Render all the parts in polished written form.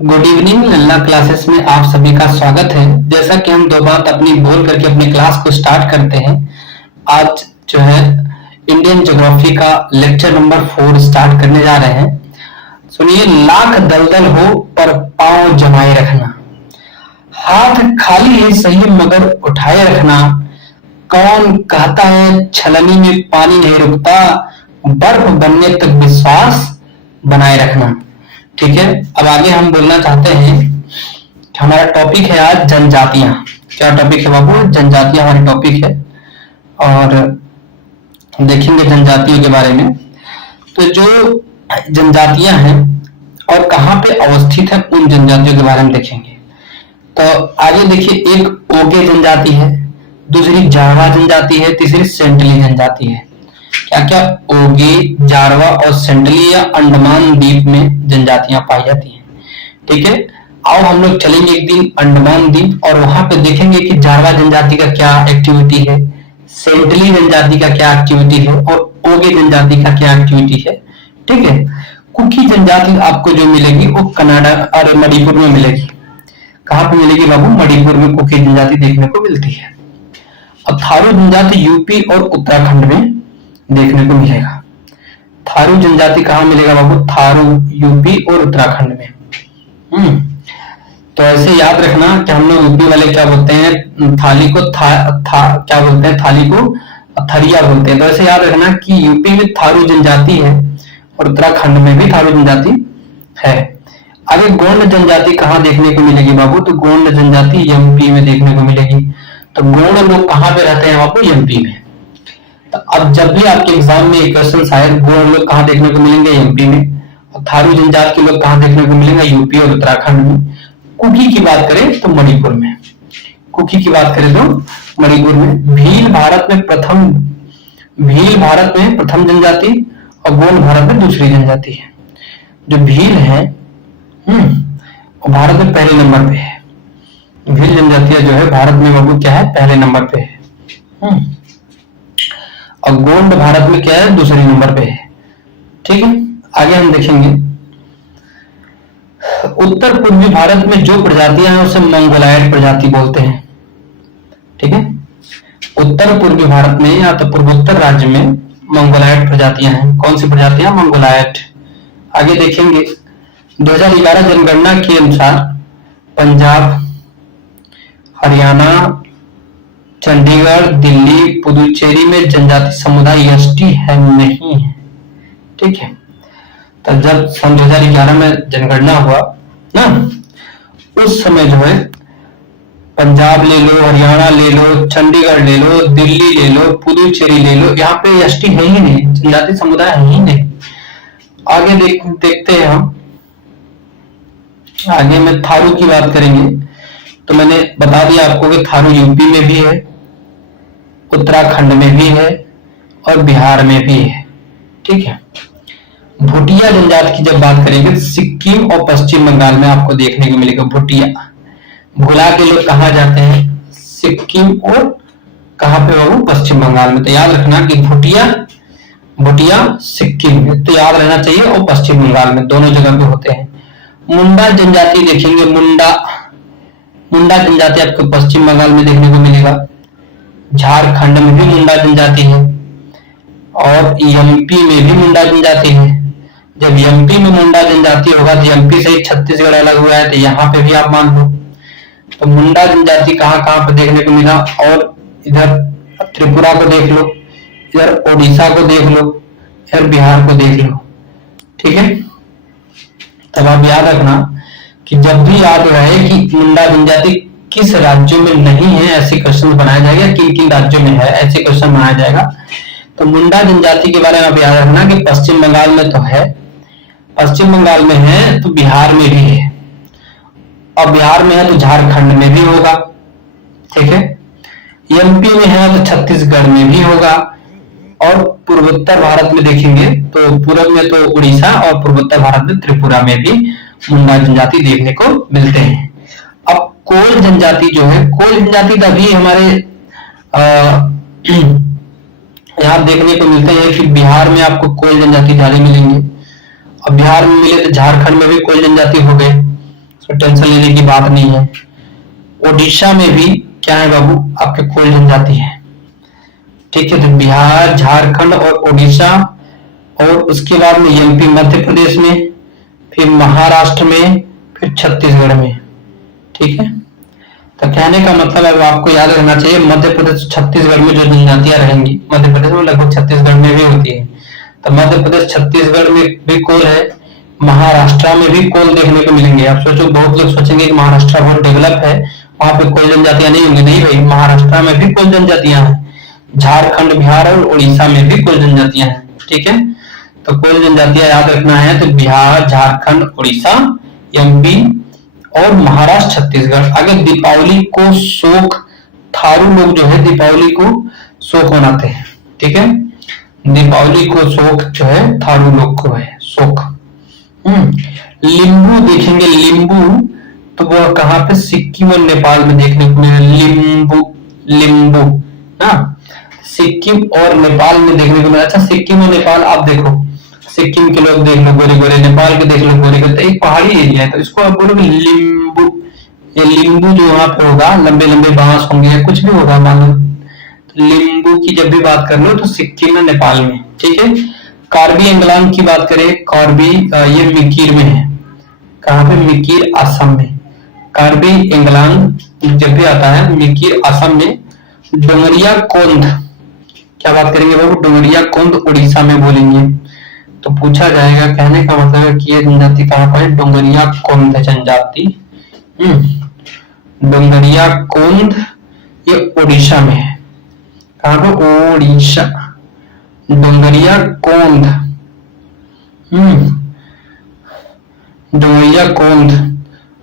Good evening. लल्ला classes में आप सभी का स्वागत है। जैसा कि हम दो बात अपनी बोल करके अपनी क्लास को स्टार्ट करते हैं, आज जो है इंडियन ज्योग्राफी का लेक्चर नंबर 4 स्टार्ट करने जा रहे हैं। सुनिए, लाख दलदल हो पर पांव जमाए रखना, हाथ खाली है सही मगर उठाए रखना, कौन कहता है छलनी में पानी नहीं रुकता, बर्फ बनने तक विश्वास बनाए रखना। ठीक है, अब आगे हम बोलना चाहते हैं कि हमारा टॉपिक है आज जनजातियां। क्या टॉपिक है बाबू? जनजातियां हमारी टॉपिक है और देखेंगे जनजातियों के बारे में। तो जो जनजातियां हैं और कहाँ पे अवस्थित है उन जनजातियों के बारे में देखेंगे। तो आगे देखिए, एक ओगे जनजाति है, दूसरी जावा जनजाति है, तीसरी सेंटली जनजाति है। क्या क्या? ओगे, जारवा और सेंटली या अंडमान द्वीप में जनजातियां पाई जाती हैं। ठीक है, आओ हम लोग चलेंगे एक दिन अंडमान द्वीप और वहां पे देखेंगे कि जारवा जनजाति का क्या एक्टिविटी है, सेंटली जनजाति का क्या एक्टिविटी है और ओगे जनजाति का क्या एक्टिविटी है। ठीक है, कुकी जनजाति आपको जो मिलेगी वो कनाडा और मणिपुर में मिलेगी। कहाँ पे मिलेगी बाबू? मणिपुर में कुकी जनजाति देखने को मिलती है। अब थारू जनजाति यूपी और उत्तराखंड में देखने को मिलेगा। थारू जनजाति कहाँ मिलेगा बाबू? थारू यूपी और उत्तराखंड में। तो ऐसे याद रखना कि हम लोग यूपी वाले क्या बोलते हैं, थाली को क्या बोलते हैं, थाली को थरिया बोलते हैं। तो ऐसे याद रखना कि यूपी में थारू जनजाति है और उत्तराखंड में भी थारू जनजाति है। आगे गोंड जनजाति कहाँ देखने को मिलेगी बाबू? तो गोंड जनजाति एमपी में देखने को मिलेगी। तो गोंड लोग कहाँ पे रहते हैं बाबू? एमपी में। तो अब जब भी आपके एग्जाम में एक क्वेश्चन आए, गोंड लोग कहाँ देखने को मिलेंगे? एमपी में। और थारू जनजाति के लोग कहाँ देखने को मिलेंगे? यूपी और उत्तराखंड में। कुकी की बात करें तो मणिपुर में। कुकी की बात करें तो मणिपुर में। भील भारत में प्रथम जनजाति और गोंड भारत में दूसरी जनजाति है। जो भील है वो भारत में पहले नंबर पे है। भील जनजातियां जो है भारत में बाबू क्या है? पहले नंबर पे है। और गोंड भारत में क्या है? दूसरे नंबर पे है। ठीक है, आगे हम देखेंगे उत्तर पूर्वी भारत में जो प्रजातियां हैं उसे मंगोलायड प्रजाति बोलते हैं। ठीक है, उत्तर पूर्वी भारत में या तो पूर्वोत्तर राज्य में मंगोलायड प्रजातियां हैं। कौन सी प्रजातियां? मंगोलायड। आगे देखेंगे 2011 जनगणना के अनुसार पंजाब, हरियाणा, चंडीगढ़, दिल्ली, पुदुचेरी में जनजाति समुदाय एसटी है नहीं है। ठीक है, तो जब सन 2011 में जनगणना हुआ ना, उस समय जो है पंजाब ले लो, हरियाणा ले लो, चंडीगढ़ ले लो, दिल्ली ले लो, पुदुचेरी ले लो, यहाँ पे एसटी है ही नहीं, जनजाति समुदाय है ही नहीं। आगे देखते हैं हम। आगे में थारू की बात करेंगे तो मैंने बता दिया आपको कि थारू यूपी में भी है, उत्तराखंड में भी है और बिहार में भी है। ठीक है, भूटिया जनजाति की जब बात करेंगे तो सिक्किम और पश्चिम बंगाल में आपको देखने को मिलेगा भूटिया। भूला के लोग कहाँ जाते हैं? सिक्किम और कहाँ पे बाबू? पश्चिम बंगाल में। तो याद रखना कि भूटिया सिक्किम में तो याद रहना चाहिए, और पश्चिम बंगाल में, दोनों जगह पे होते हैं। मुंडा जनजाति देखेंगे, मुंडा जनजाति आपको पश्चिम बंगाल में देखने को मिलेगा। झारखंड में भी मुंडा जनजाति है और एमपी में भी मुंडा जनजाति है। जब एमपी में मुंडा जनजाति होगा तो एमपी से ही छत्तीसगढ़ अलग हुआ है, तो यहाँ पे भी आप मान लो। तो मुंडा जनजाति कहाँ कहाँ पे देखने को मिला? और इधर त्रिपुरा को देख लो, इधर ओडिशा को देख लो, इधर बिहार को देख लो। ठीक है, तब आप याद रखना कि जब भी याद रहे कि मुंडा जनजाति किस राज्यों में नहीं है, ऐसे क्वेश्चन बनाया जाएगा। किन किन राज्यों में है ऐसे क्वेश्चन बनाया जाएगा। तो मुंडा जनजाति के बारे में आप याद रखना कि पश्चिम बंगाल में तो है, पश्चिम बंगाल में है तो बिहार में भी है, और बिहार में है तो झारखंड में भी होगा। ठीक है, एमपी में है तो छत्तीसगढ़ में भी होगा, और पूर्वोत्तर भारत में देखेंगे तो पूर्व में तो उड़ीसा और पूर्वोत्तर भारत में त्रिपुरा में भी मुंडा जनजाति देखने को मिलते हैं। अब कोल जनजाति जो है, कोल जनजाति तभी हमारे यहाँ देखने को मिलते हैं कि बिहार में आपको कोल जनजाति ज्यादा मिलेंगे, और बिहार में मिले तो झारखंड में भी कोल जनजाति हो गए। तो टेंशन लेने की बात नहीं है। ओडिशा में भी क्या है बाबू, आपके कोल जनजाति है। ठीक है, तो बिहार, झारखंड और ओडिशा, और उसके बाद में एमपी मध्य प्रदेश में, फिर महाराष्ट्र में, फिर छत्तीसगढ़ में। ठीक है, तो कहने का मतलब है आपको याद रखना चाहिए मध्य प्रदेश छत्तीसगढ़ में जो जनजातियां रहेंगी, मध्य प्रदेश में लगभग छत्तीसगढ़ में भी होती है, तो मध्य प्रदेश छत्तीसगढ़ में भी कोल है, महाराष्ट्र में भी कोल देखने को मिलेंगे। आप सोचो, बहुत लोग सोचेंगे कि महाराष्ट्र बहुत डेवलप है, वहां पे कोल जनजातियां नहीं होंगी। नहीं भाई, महाराष्ट्र में भी कोल जनजातियां हैं, झारखंड, बिहार और उड़ीसा में भी कोल जनजातियां हैं। ठीक है, तो कोल जनजातियां याद रखना है, तो बिहार, झारखंड, उड़ीसा, एमपी और महाराष्ट्र, छत्तीसगढ़। आगे दीपावली को शोक थारू लोग जो है दीपावली को शोक मनाते हैं। ठीक है, दीपावली को शोक जो है थारू लोग को है शोक। लिंबू देखेंगे, लिंबू तो वो कहां पे, सिक्किम और नेपाल में देखने को मिले लिंबू, लिंबू ना, सिक्किम और नेपाल में देखने को मिला। अच्छा, सिक्किम और नेपाल आप देखो, सिक्किम के लोग देख लो गोरे गोरे, नेपाल के देख लो गोरे गोरे, एक पहाड़ी एरिया है, तो इसको आप बोलोगे लिंबू। ये लिंबू जो वहां पे होगा, लंबे लंबे बांस होंगे या कुछ भी होगा मानो, तो लिंबू की जब भी बात कर लो तो सिक्किम और नेपाल में। ठीक है, कार्बी एंगलांग की बात करें, कार्बी ये मिकीर में है। कहां पे, मिकीर असम में। कार्बी एंगलांग जब भी आता है मिकीर असम में। डोंगरिया कोंद क्या बात करेंगे बाबू, डोंगरिया कोंद उड़ीसा में बोलेंगे, तो पूछा जाएगा। कहने का मतलब है कि ये जनजाति कहां पर है, डोंगरिया कोंद जनजाति। डोंगरिया कोंद ये उड़ीसा में है। कहां पर, उड़ीसा, डोंगरिया कोंद। डोंगरिया कोंद।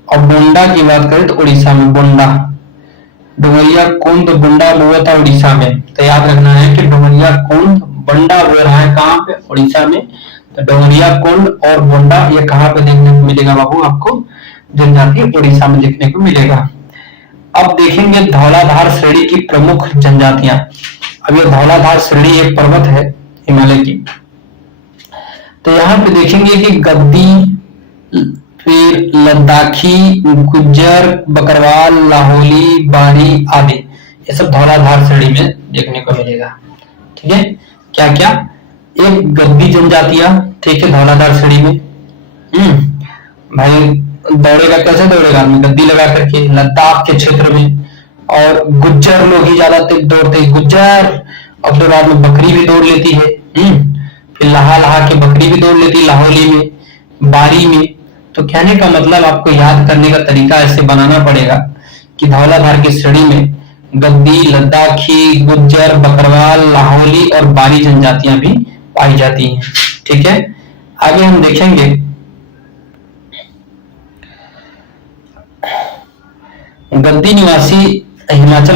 और बोंडा की बात करें तो उड़ीसा में बोंडा। डोंगरिया कोंद बोंडा हुआ था उड़ीसा में, तो याद रखना है कि डोंगरिया कोंद बंडा हो रहा है कहां पे, उड़ीसा में। तो डोंगरिया कोंड और बोंडा ये कहां पे देखने को मिलेगा बाबू, आपको जनजाति उड़ीसा में देखने को मिलेगा। अब देखेंगे धौलाधार श्रेणी की प्रमुख जनजातियां। अब ये धौलाधार श्रेणी एक पर्वत है हिमालय की, तो यहाँ पे देखेंगे कि गद्दी, फिर लद्दाखी, गुज्जर, बकरवाल, लाहौली, बारी आदि, ये सब धौलाधार श्रेणी में देखने को मिलेगा। ठीक है, क्या क्या, एक गद्दी जनजातियां, ठीक है, धौलाधार श्रेणी में। भाई दौड़ेगा, कैसे दौड़ेगा, गद्दी लगा करके लद्दाख के क्षेत्र में। और गुज्जर लोग ही ज्यादा दौड़ते, गुज्जर। और फिर बाद में बकरी भी दौड़ लेती है, फिर लहा लहा के बकरी भी दौड़ लेती है लाहौली में, बारी में। तो कहने का मतलब आपको याद करने का तरीका ऐसे बनाना पड़ेगा कि धौलाधार की श्रेणी में गद्दी, लद्दाखी, गुज्जर, बकरवाल, लाहौली और बारी जनजातियां भी पाई जाती हैं। ठीक है, आगे हम देखेंगे गद्दी निवासी हिमाचल